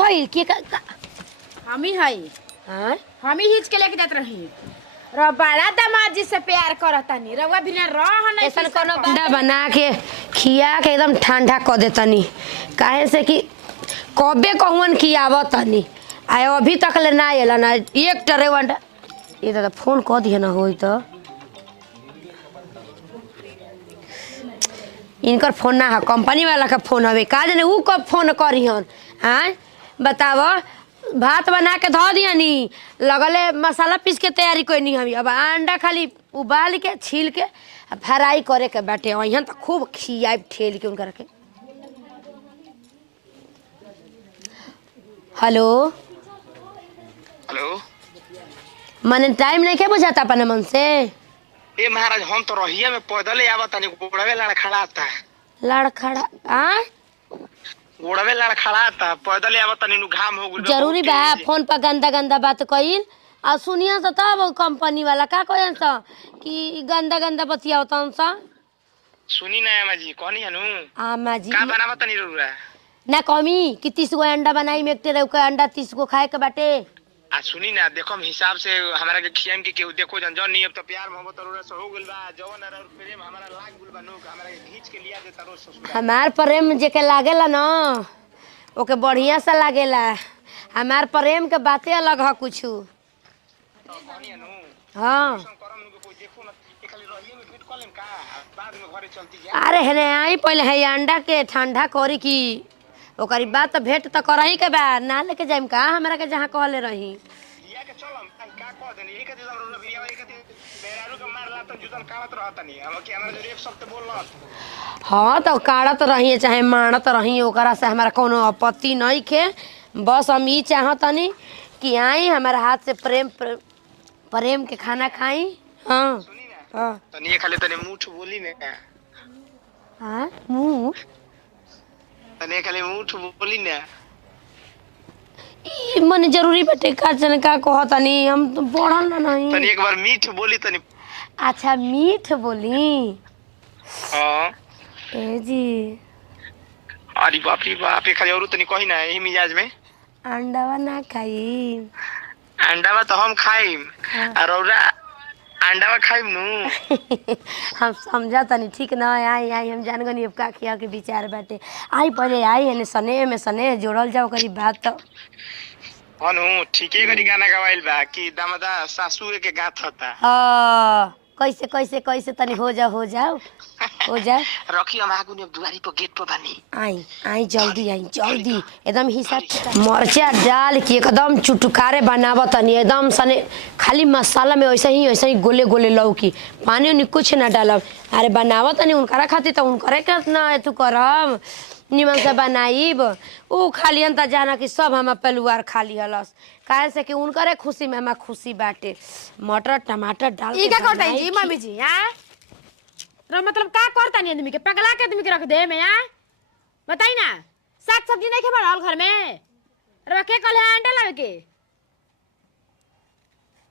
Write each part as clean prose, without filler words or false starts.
भइल के हम ही हई हां हम ही हिच के लेके जात रही बड़ा दामाद जी से प्यार करतानी रउआ बिना रह नहीं ऐसा कोनो बंदा बना के खिया के एकदम ठंडा कर देतनी काहे से कि कबे कहवन खियावतनी आए अभी तक ले ना आइला ना एक टरे वंडा ये दादा फोन कर दिया ना होई तो इनकर फोन ना है कंपनी वाला का फोन हवे का जाने ऊ कब फोन करिहन हैं बतावो भात बना के धो दिया नी लगले मसाला पीस के तैयारी कोई नहीं हमी अब अंडा खाली उबाल के छील के फ्राई करे के बाटे अहन तो खूब खियाई ठेल के उनकर के हेलो हेलो मने टाइम नहीं के बुझाता अपने मन से ए महाराज हम तो रहिया में पैदल आवत तनी गोड़वे लड़ खड़ा था लड़खड़ा आ गोड़वे लड़ खड़ा था पैदल आवत तनी नु घाम हो गेल जरूरी बा फोन पर गंदा गंदा बात कइल आ सुनिया तो तब कंपनी वाला का कहन सा कि गंदा गंदा बतियावतन सा सुनी ना अम्मा जी कहनी हनु आमा जी का बनावत तनी रुरा ना कमी कि 30 गो अंडा बनाई में एकटे के अंडा 30 गो खाए के बाटे आ सुनी ना देखो हम हिसाब से हमरा के खियाम के केहू देखो जन जन नहीं अब तो प्यार मोहब्बत रुरा से हो गेल बा जवन और प्रेम हमरा लाग गेल बा नु हमरा के खींच के लिया देता रोज ससुर हमार प्रेम जे के लागेला न ओके बढ़िया से लागेला हमार प्रेम के बातें अलग है कुछ कहनी हनु हाँ करम नु कोई देखो ना ए खाली रहिया में फिट कर लेम का बाद में घरे चलती जा अरे हेने आई पहले है अंडा के ठंडा करी की ओकरी बात तो भेंट तो करही के बा ना लेके जाइम का हमरा के जहाँ कहले रही लिया के चलम का कह देनी एक दिन रुरा बिया एक दिन मेरारू के मारला त जुदन कावत रहतनी हम के हमरा जो एक शब्द बोलत हाँ तो काढ़त रही चाहे मारत रही ओकरा से हमारा कोनो आपत्ति नहीं खे बस हम ई चाहतनी कि आई हमारे हाथ से प्रेम के खाना खाई हाँ सुनी ना हाँ तनी खाली तनी मुठ बोली ने हाँ मुँह तनी खाली मुठ बोली ने ई मने जरूरी बाटे का जन का कहतनी हम तो पढ़ल ना नहीं तनी एक बार मीठ बोली तनी अच्छा मीठ बोली हां ए जी अरे बाप रे बाप ये खाली और तनी कही ना यही मिजाज में अंडावा ना खाई अंडावा तो हम खाइम और औरा अंडावा खाइम नु हम समझा तनी ठीक ना आई आई हम जान गनी अब का खिया के विचार बाटे आई पहले आई है स्नेह में स्नेह जोड़ल जाओ करी बात तो हनु ठीके करी गाना गवाइल बा कि दामादा सासू के गाथ होता हाँ कैसे कैसे कैसे तनी हो जाओ हो जाओ रखी हम आगु ने दुआरी पर गेट पर बानी आई आई जल्दी एकदम हिसाब मरचा डाल के एकदम चुटकारे बनावत तनी एकदम सने खाली मसाला में वैसे ही गोले गोले लौकी पानी उनी कुछ ना डालब अरे बनावत तनी उनकरा खातिर तो उनकरे के ना तू करब निमन से बनाईब ऊ खाली अंत जाना कि सब हम परिवार खाली हलस काहे से कि उनकरे खुशी में हमार खुशी बाटे मटर टमाटर डाल ई का करता जी मम्मी जी हां रो मतलब का करता नहीं आदमी के पगला के आदमी के रख दे में हां बताई ना साग सब्जी नहीं के बनल घर में रो के कल है अंडा लावे के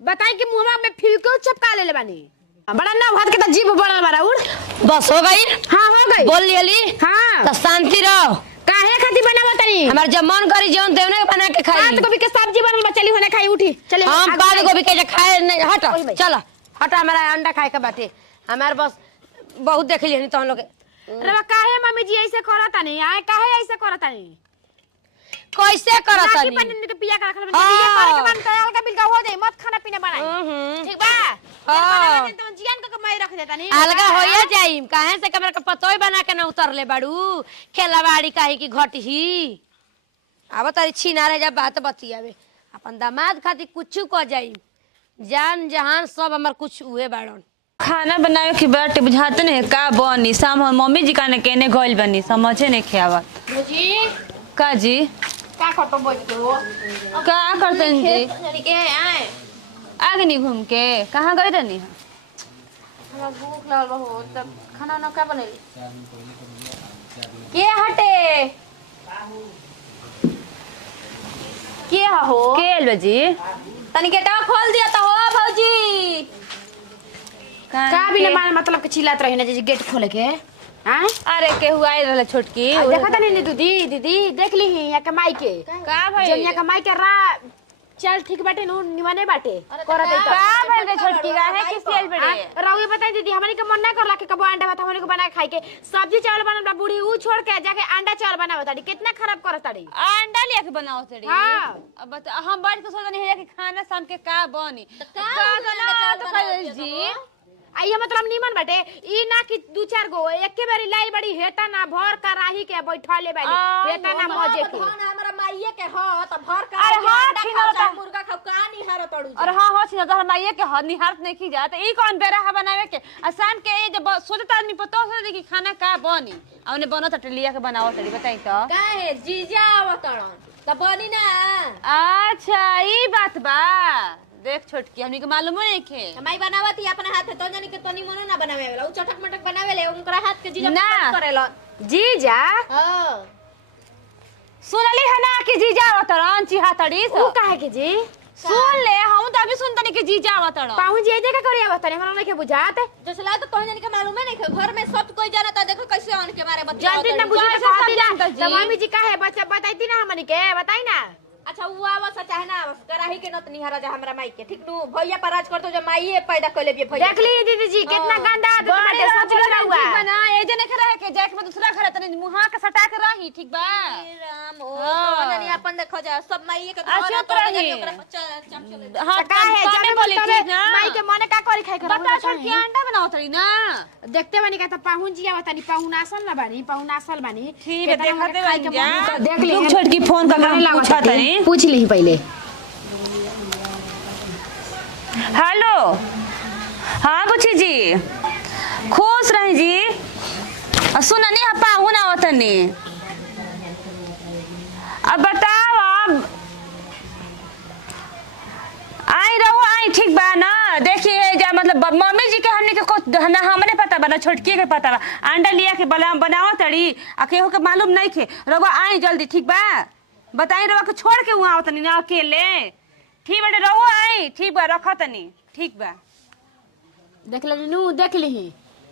बताई कि मुंहवा में फिरको चिपका ले बानी बड़ा ना भात के त जीभ बड़ा बड़ा उड़ बस हो गई हां हो गई बोल लियली हां तो शांति रहो काहे खाती बनावत तनी हमार जब मन करी जौन देवने बना के खाई पात गोभी के सब्जी बनल चली होने खाई उठी चले हम पात गोभी के खाए नहीं हट चल हट हमारा अंडा खाए के बाटे हमार बस बहुत देख लिहनी तो हम लोग रे काहे मम्मी जी ऐसे करता नहीं आए काहे ऐसे करता नहीं कैसे करत ताकि हनी पंडित के पिया कर रखल ये करे के मन तैयार का बिल का हो जाए मत खाना पीना बनाई ठीक बा हां तो जियान को कमाई रख देता नहीं अलगा होया जाइम काहे से कमर के पतोय बना के ना उतरले बाड़ू खेलावाड़ी काहे की घटही अब तारी छीना रह जा बात बतियावे अपन दामाद खातिर कुछ को जाइम जान जहान सब हमर कुछ हुए बाड़न खाना बनावे की बात बुझाते नहीं का बनी शाम मम्मी जी का ने केने गइल बनी समझे नहीं खेवत जी का जी का करतो बोल दो का करते जी चली के आए आगे नहीं घूम के कहाँ गए रहनी हमरा भूख लागल बहुत तब खाना ना का बनेली के हटे के हो केल बजी तनी गेटवा खोल दिया तो हो भौजी का बिना माने मतलब के चिल्लात रही ना जी गेट खोले के हां अरे केहू आई रहले छोटकी देखा तनी नी दीदी दीदी देख ली यहाँ के माई के का भाई जब यहाँ के माई के रा चल ठीक बाटे नु निमने बाटे करत है का भइल रे छोटकी का है किस तेल बड़े राउए बताई दीदी हमनी के मन ना करला के कबो अंडा भात हमनी को बना के खाई के सब्जी चावल बनल बा बूढ़ी ऊ छोड़ के जाके अंडा चावल बनावत ताड़ी कितना खराब करत ताड़ी अंडा लिया के बनाओ तड़ी हाँ। अब बता हम बैठ के सोचनी है कि खाना शाम के का बनी का बनाओ तो कल जी आइए मतलब नीमन बाटे ई ना कि दू चार गो एके बारी लाई बड़ी हेता ना भर कराही के बैठले बाली हेता ना मजे के हमरा माईए के ह त भर का अरे हाँ, अंडा छीना खाओ, तो- मुर्गा खाओ का निहार तड़ू और हाँ हो छी तो हमारे के निहारत नहीं की जात ई कौन बेरा है बनावे के आ शाम के ये जब सोचत आदमी पतो हो कि खाना का बनी औने बनत लिया के बनाओ तड़ी बताई तो काहे जीजा आवतड़न त बनी ना अच्छा ई बात बा देख छोटकी हमनी के मालूम नहीं के माई बनावती अपने हाथ तो जानी के तनी मनो ना बनावे वाला उ चटक मटक बनावे ले उनकरा हाथ के जीजा ना। पसंद करेला जीजा हां सुनली है ना कि जीजा आवतरन चिहा तड़ी ऊ काहे के जी सुन ले हम तो अभी सुनतनी कि जीजा आवतरन पाऊ जी जे का करिया बताने हमरा नहीं के बुझात जसला तो तोहन जानी के मालूम है नहीं के घर में सब कोई जानता देखो कैसे अन के बारे बतिया जानती ना बुझी कैसे तो कहती ना समझाता जी? तो मम्मी जी काहे बच्चा बताईती ना हमनी के बताई ना अच्छा उ आवस चाहे ना आवस कराही के नत निहारा जा हमरा माई के ठीक नु भैया पर राज करतो जो माईए पैदा कर लेबे भैया देख ली दीदी जी कितना गंदा आदत बाटे सोच लो ना हुआ बना ए जने के रहे के जाके मैं दूसरा घर तनी मुहा के सटा के रही ठीक बा राम ओ तो जानी अपन देखो जा सब माईए के घर अच्छा, तो रही। जानी ओकरा चमचले हां काहे जाने जाने बोली बोले चीज ना माई के मने का करी खाई कर बता छोड़ के अंडा बनाओ तड़ी ना देखते बनी का तो पाहुन जी आवतानी पाहुन आसल ना बानी पाहुन आसल बानी ठीक है देखा दे जा देख ले तू छोटकी फोन कर पूछा तनी पूछ ली पहले हेलो हाँ बुची जी खुश रही जी सुननी हपा हुना वतनी अब बताओ अब आई रहो आई ठीक बा ना देखिए जा मतलब मम्मी जी के हमने के कुछ ना हमने पता बना छोटकी के पता बा अंडा लिया के बनावा तड़ी आ केहू के मालूम नहीं खे रवा आई जल्दी ठीक बा बताई रवा के छोड़ के वहां आवतनी ना अकेले ठीक बेटे रहो आई ठीक बा रखा तनी ठीक बा देख ले नु देख ली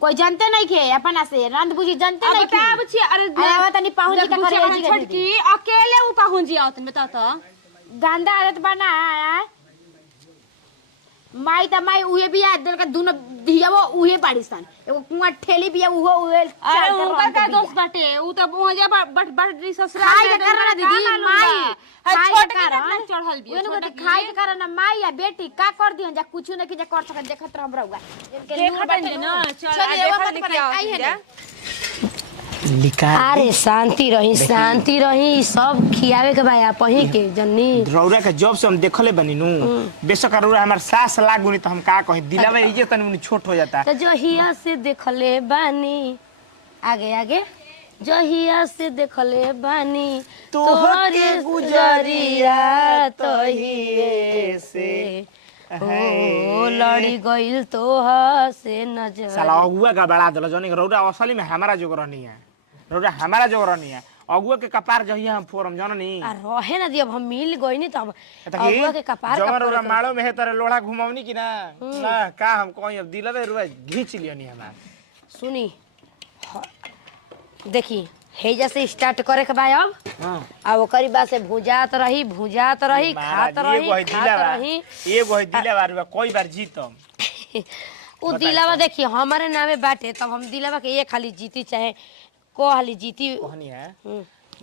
कोई जानते नहीं के अपना से रंद बुझी जानते नहीं के अब छी अरे आवतानी पाहुन जी का करे जी के छोटकी अकेले ऊ पाहुन जी आवतन बता तो गंदा आदत बना माई त माई उहे बिया दिल का दोनों दियावो उहे पाकिस्तान एगो कुआं ठेली बिया उहो उहे अरे उनका का दोस्त बाटे ऊ तो पहुंचे बट ससुराल खाई के कारण दीदी माई छोट के कितना चढ़ल बिया ओनु को खाई के कारण माई या बेटी का कर दिहन जा कुछ न कि जा कर सकत देखत रह रहुआ देखत नहीं ना चल आ देखा लेके आओ जा अरे शांति रही सब खियावे के भाई आप ही के जन्नी रौरा के जब से हम देखले बनी नु बेशक रौरा हमार सास लाग गुनी तो हम का कहि दिलवा इजे तनी छोट हो जाता तो जो हिया से देखले बानी आगे आगे जो हिया से देखले बानी तोहरे गुजरिया तोहिए से ओ लड़ी गइल तोह से नजर साला अगुआ का बड़ा दल जनी रौरा असली में हमारा जोग रहनी है रौरा हमारा जोग रहनी है अगुआ के कपार जहिया हम फोरम जाननी आ रहे ना दिया हम मिल गई नहीं तो हम त की अगुआ के कपार जवन का रौरा माड़ो में है तरे लोढ़ा घुमावनी की ना ना का हम कोई अब दिलवे रुआ घींच लियनी हमार सुनी देखी हेजा से स्टार्ट करे के बा अब हां आ ओकरी बाद से भुजात रही खात रही खात रही एगो है दिलवा रुआ कोई बार जीतम उ दिलावा देखिए हमारे नामे बाटे तब हम दिलावा के एक खाली जीती चाहे को हाली जीती कहनी है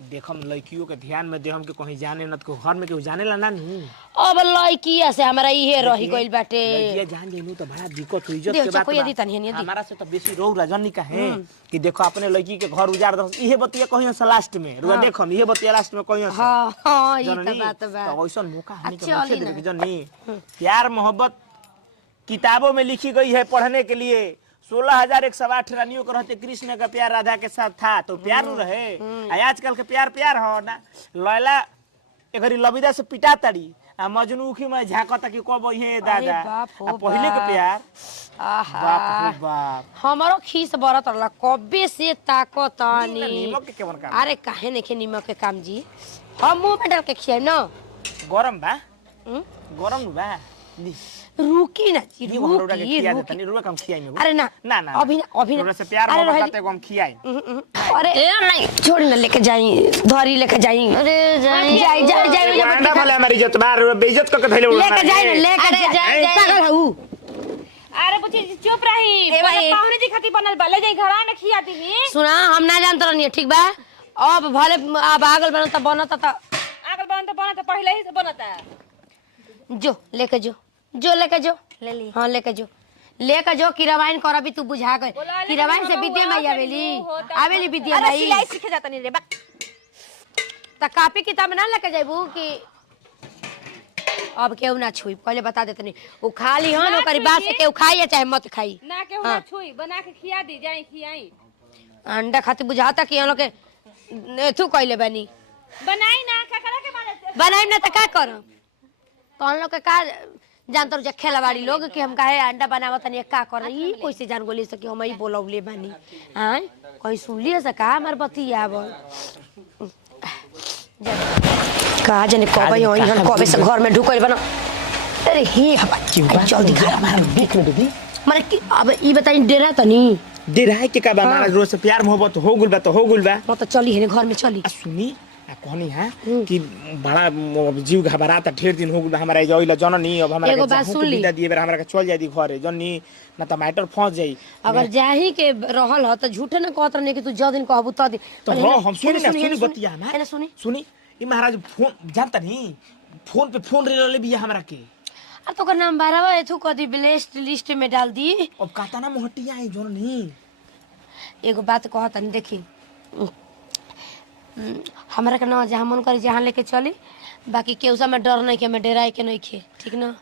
देखम लड़कियों के ध्यान में देहम के कहीं जाने न तो घर में केहू जाने ला ना नु अब लड़की से हमारा इहे रही गइल बाटे लड़किया जान देनु तो बड़ा दिक्कत हो इज्जत देख के बात कोई यदि तनी नहीं हमारा से तो बेसी रोह रजनी का है कि देखो अपने लड़की के घर उजाड़ दस इहे बतिया कहियो से लास्ट में रुआ देखम इहे बतिया लास्ट में कहियो से हां हां ई जननी, त बात बा तो वैसन मौका हनी के अच्छा, मुझे अली दे ना। जनी प्यार मोहब्बत किताबों में लिखी गई है पढ़ने के लिए 16,108 रानियों को रहते कृष्ण का प्यार राधा के साथ था तो प्यार न रहे आजकल के प्यार हो ना लैला एकरी लबिदा से पिटा तड़ी आ मजनू उखी में झांकता कि कब ये दादा बाप हो आ पहिले के बाप। प्यार आहा बाप रे बाप हमारो खीस बरत रहला कबे से ताकतानी नीमक के केवन काम अरे काहे नहीं नीमक के काम जी हम मुंह में डाल के खिया न गरम बा हम्म? गरम बा रुकी ना जी ये हम रोड़ा के रुकी खिया देता रुकी नहीं रोड़ा कम खियाई में अरे ना ना ना अभी ना रोड़ा से प्यार अरे मोहब्बत रह- करते को हम खियाई अरे नहीं छोड़ ना लेके जाई धरी लेके जाई अरे जाई जाई जाई जाई अंडा भले हमारी इज्जत बार बेइज्जत करके धइले लेके जाई ना लेके जाई पागल हूं अरे बुची चुप रही पाहुने जी खातिर बनल बा ले जाई घरा में खिया दी सुना हम ना जानत रहनी ठीक बा अब भले अब आगल बनता त आगल बन तो पहले ही से बनता जो लेके जो लेके जो ले ली हां लेके जो किरावाइन कर अभी तू बुझा गए किरावाइन से विद्या माई आवेली विद्या अरे माई सिलाई सीखे जाता नहीं रे बा त कॉपी किताब ना लेके जाबू कि अब केहू ना छुई पहले बता देते नहीं वो खाली हन ओकरी बात से केहू खाई या चाहे मत खाई ना के हुआ छुई बना के खिया दी जाई खियाई अंडा खातिर बुझाता कि हम लोग के एथू कइले बानी बनाई ना का करा के मारे बनाई ना त का करम तो हम लोग के का जानतर जे खेलवाड़ी लोग कि हम काहे अंडा बनावत नहीं का कर ई कैसे जान गोली से कि हम ही बोलौले बानी हां कोई सुन लिया से का हमर बतिया बोल का जने कबे होई हन कबे से घर में ढुकल बना अरे हे हवा जल्दी घर मार देख ले दीदी मारे कि अब ई बताई डेरा तनी डेरा है के का बा हमारा रोज से प्यार मोहब्बत हो गुल बा वो तो चली है घर में चली आ सुनी आ कहनी है कि बड़ा जीव घबराता ढेर दिन हो गुल हमारा जइला जननी अब हमरा एगो के बात सुन ली। विदा दिए बेर हमरा के चल जाई दी घरे जननी ना त मैटर फंस जाई अगर जाही के रहल ह त झूठे न कहत रहने कि तू ज दिन कहबू त दिन तो हो हम सुनी ना सुनी बतिया ना एने सुनी सुनी ई महाराज फोन जानता नहीं फोन पे फोन ले बिया हमरा के अब तो का नाम बारवा एथु कदी ब्लेस्ट लिस्ट में डाल दी अब काता ना मोहटिया आई जननी एगो बात कहत नहीं देखी हमरा के ना जहां मन करी जहां लेके चली बाकी केउसा में डर नहीं के मैं डराए के नहीं खे ठीक ना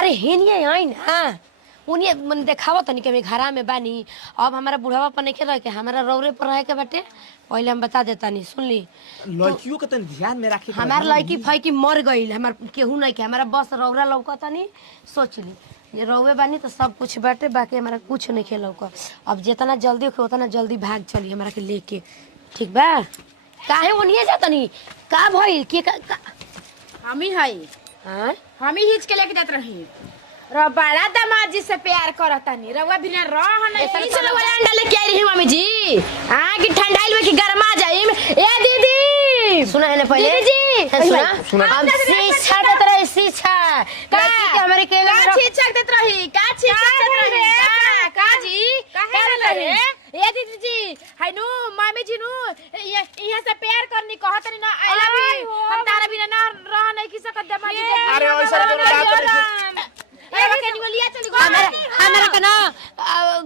अरे हेनिए आई ना उन्हें मन देखावा तनी के मैं घरा में बानी अब हमारा बुढ़ावा पर नहीं रह के हमारा रौरे पर रह के बाटे पहले हम बता देता नहीं सुन ली लड़कियों के तन ध्यान में रखे हमार लड़की फैकी मर गई हमार केहू नहीं के हमारा बस रौरा लौकता नहीं सोच ली ये रौवे बानी तो सब कुछ बाटे बाकी हमारा कुछ नहीं खेल अब जितना जल्दी हो उतना जल्दी भाग चली हमारा के लेके ठीक बा काहे ओनिए जाता नहीं का भइल के का हम ही हई हां हम ही हिच के लेके जात रही रो बड़ा दामाद जी से प्यार करता नहीं रवा बिना रह नहीं चलो वाला अंडा लेके आई रही मम्मी जी हां कि ठंडाइल में कि गरमा जाई ए दीदी सुना है ना पहले दीदी सुना हम शिक्षा देत रहे शिक्षा लड़की के हमारे के का शिक्षा देत रही का शिक्षा देत रही का जी का रही ए दीदी जी हाय नु मम्मी जी नु यहां से प्यार करनी कहत नहीं ना आई लव यू हम तारा बिना ना रह नहीं की सकत दामाद जी अरे ऐसा कोनो बात नहीं ए के निवलिया चली गो हमारा के ना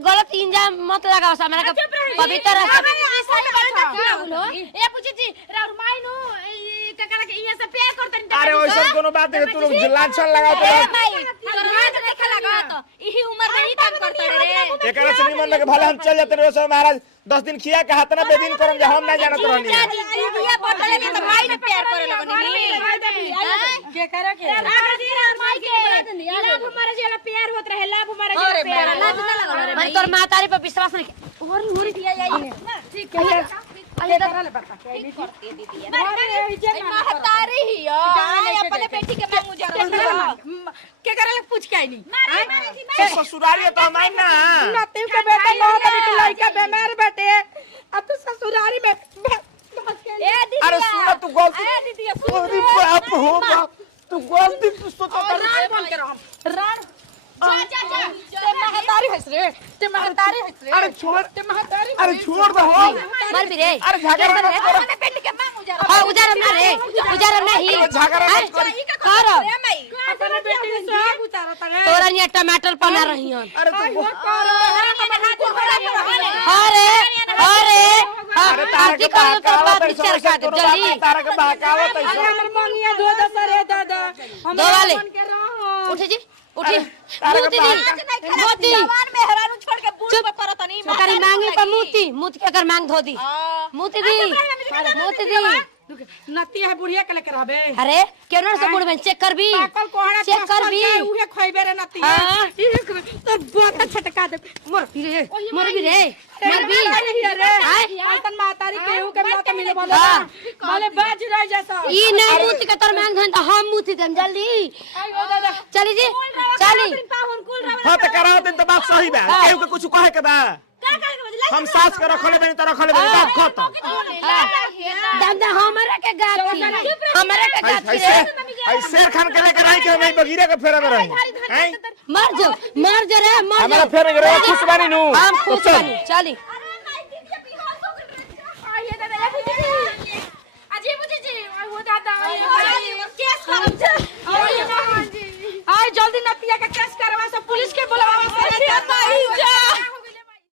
गलत इंजाम मत लगाओ हमारा के पवित्र ए पूछी जी राउर माई नु ककरा के इहां से प्यार करत नहीं अरे ऐसा कोनो बात नहीं तू लोग लांछन लगाओ तो इही उम्र में ही काम करता रे एकरा से नहीं मन लगे भले हम चल जाते रहे महाराज 10 दिन खिया के हाथ ना बेदिन करम जा हम ना जानत रहनी बिया पटले में तो भाई ने प्यार करे लगनी के करा के माई के लाभ हमारा जेला प्यार होत रहे लाभ हमारा जेला प्यार लाज ना लगा रे मैं तोर मातारी पर विश्वास नहीं और दिया जाई ठीक है अरे करा ले बता महतारी ही अपने बेटी के मांगू जा के करे पूछ के आई नहीं ससुरारी तो हमार ना नाती के बेटा बहुत बड़ी लड़का बीमार बैठे अब तो ससुरारी में ए दीदी अरे सुना तू गलती ए दीदी अरे बाप हो बाप तू गलती तू सोचा रान बोल के रहम रान जा ते महतारी हस रे ते महतारी हस रे अरे छोड़ ते महतारी अरे छोड़ दो हो मर भी रे अरे झगड़ा मत करो अपने बेटी के मांगू जा हां उजारम ना रे उजारम नहीं झगड़ा मत करो कर रे माई अपने बेटी ने सब उतारता रे तोरा निया टमाटर पना रही हन अरे तू अरे अरे अरे तारा के कर तो बात बहकावत विचार कर दे जल्दी तारा के बहकावत ऐसा हमर मनिया दो दस रे दादा हम दो वाले मन के रहो उठी जी उठी तारा मोती के दी मोती जवान में हरारू छोड़ के बूढ़ पे करत नहीं सरकारी मांगी पर मोती मोती के अगर मांग धो दी मोती दी मोती दी नती है बुढ़िया के लेके रहबे अरे केनो से बुढ़ बन चेक कर भी पाकल कोहड़ा चेक कर भी उहे खइबे रे नती हाँ। तो बहुत छटका दे मर भी रे मर भी रे आतन मातारी केहू के मत मिले बोले बोले बाज रह जैसा ई नहीं मूत के तर मांग धन हम मूत देम जल्दी चली जी चली हां त कराओ दिन त बात सही बा केहू के कुछ कहे के बा हम सास के रखले बनी त रखले बनी बात खत्म दादा हमारे के गाथी हमारे के गाथी रे आई शेर खान के लेके रही के हम बगीरे के फेरे में रही हैं मर जो रे मर हमारा फेरे में रही खुश बानी नु हम खुश बनी चली